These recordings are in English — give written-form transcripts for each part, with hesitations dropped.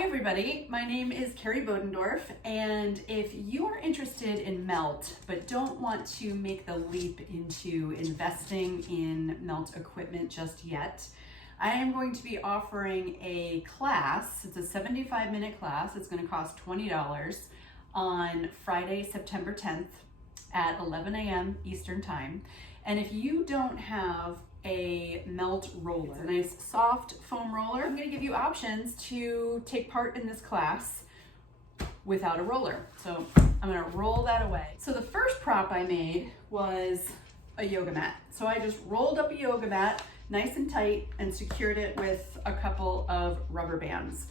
Hi everybody, my name is Carrie Bodendorf, and if you are interested in melt but don't want to make the leap into investing in melt equipment just yet, I am going to be offering a class. It's a 75-minute class. It's going to cost $20 on Friday, September 10th at 11 a.m. Eastern Time. And if you don't have a melt roller, it's a nice soft foam roller, I'm going to give you options to take part in this class without a roller. So I'm going to roll that away. So the first prop I made was a yoga mat. So I just rolled up a yoga mat nice and tight and secured it with a couple of rubber bands.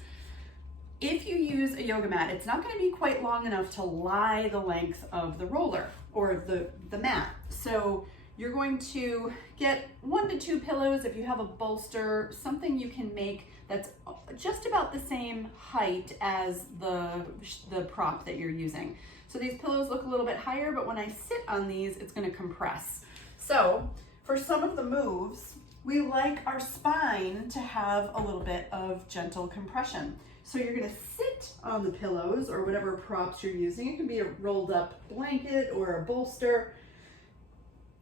If you use a yoga mat, it's not going to be quite long enough to lie the length of the roller or the mat. So you're going to get 1 to 2 pillows. If you have a bolster, something you can make that's just about the same height as the prop that you're using. So these pillows look a little bit higher, but when I sit on these, it's going to compress. So for some of the moves, we like our spine to have a little bit of gentle compression. So you're going to sit on the pillows or whatever props you're using. It can be a rolled up blanket or a bolster.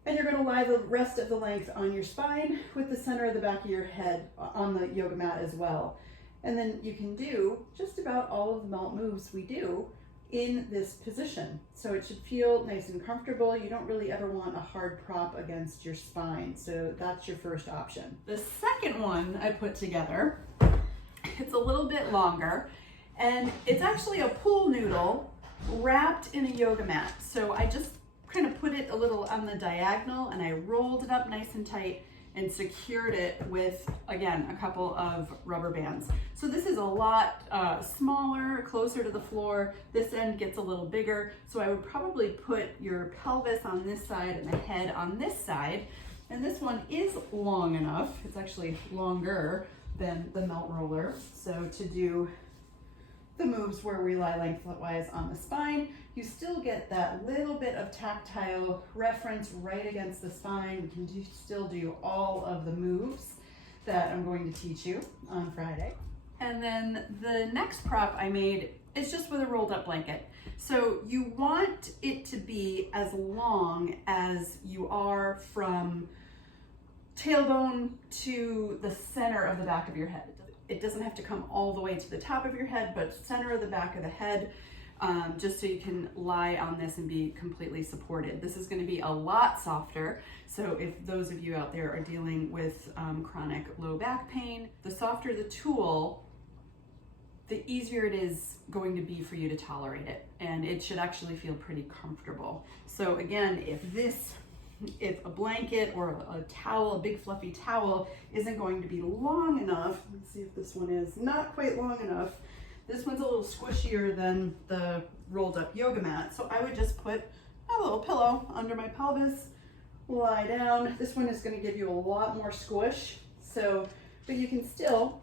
And you're going to lie the rest of the length on your spine with the center of the back of your head on the yoga mat as well. And then you can do just about all of the melt moves we do in this position. So it should feel nice and comfortable. You don't really ever want a hard prop against your spine. So that's your first option. The second one I put together, it's a little bit longer, and it's actually a pool noodle wrapped in a yoga mat. So I just kind of put it a little on the diagonal and I rolled it up nice and tight and secured it with, again, a couple of rubber bands. So this is a lot smaller, closer to the floor. This end gets a little bigger. So I would probably put your pelvis on this side and the head on this side. And this one is long enough. It's actually longer than the melt roller. So to do the moves where we lie lengthwise on the spine, you still get that little bit of tactile reference right against the spine. You can still do all of the moves that I'm going to teach you on Friday. And then the next prop I made is just with a rolled up blanket. So you want it to be as long as you are from tailbone to the center of the back of your head. It doesn't have to come all the way to the top of your head, but center of the back of the head, just so you can lie on this and be completely supported. This is going to be a lot softer. So if those of you out there are dealing with chronic low back pain, the softer the tool, the easier it is going to be for you to tolerate it. And it should actually feel pretty comfortable. So again, if a blanket or a towel, a big fluffy towel, isn't going to be long enough, let's see if this one is not quite long enough. This one's a little squishier than the rolled up yoga mat. So I would just put a little pillow under my pelvis, lie down. This one is going to give you a lot more squish. So, but you can still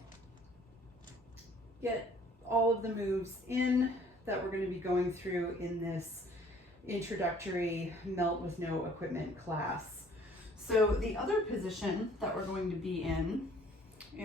get all of the moves in that we're going to be going through in this introductory melt with no equipment class. So the other position that we're going to be in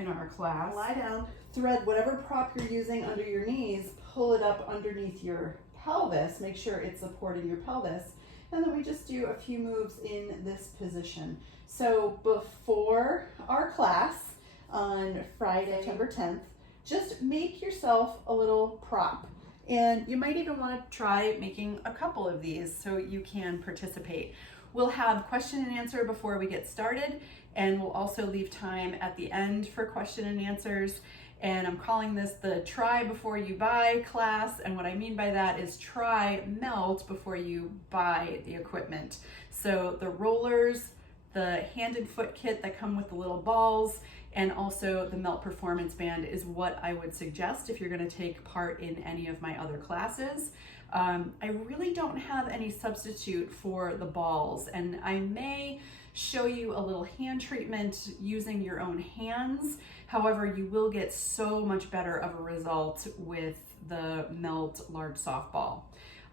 our class, lie down, thread whatever prop you're using under your knees, pull it up underneath your pelvis, make sure it's supporting your pelvis, and then we just do a few moves in this position. So before our class on Friday, September 10th, just make yourself a little prop. And you might even want to try making a couple of these so you can participate. We'll have question and answer before we get started, and we'll also leave time at the end for question and answers. And I'm calling this the try before you buy class. And what I mean by that is try melt before you buy the equipment. So the rollers, the hand and foot kit that come with the little balls, and also the Melt Performance Band is what I would suggest if you're going to take part in any of my other classes. I really don't have any substitute for the balls, and I may show you a little hand treatment using your own hands. However, you will get so much better of a result with the Melt Large Soft Ball.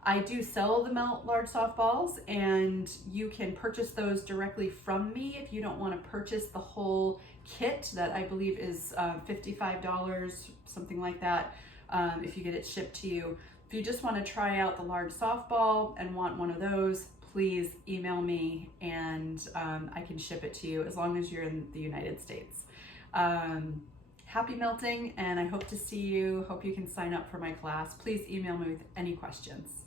I do sell the Melt Large Soft Balls, and you can purchase those directly from me if you don't want to purchase the whole kit that I believe is $55, something like that. if you get it shipped to you. If you just want to try out the large softball and want one of those, please email me and I can ship it to you as long as you're in the United States. Happy melting, and I hope to see you. Hope you can sign up for my class. Please email me with any questions.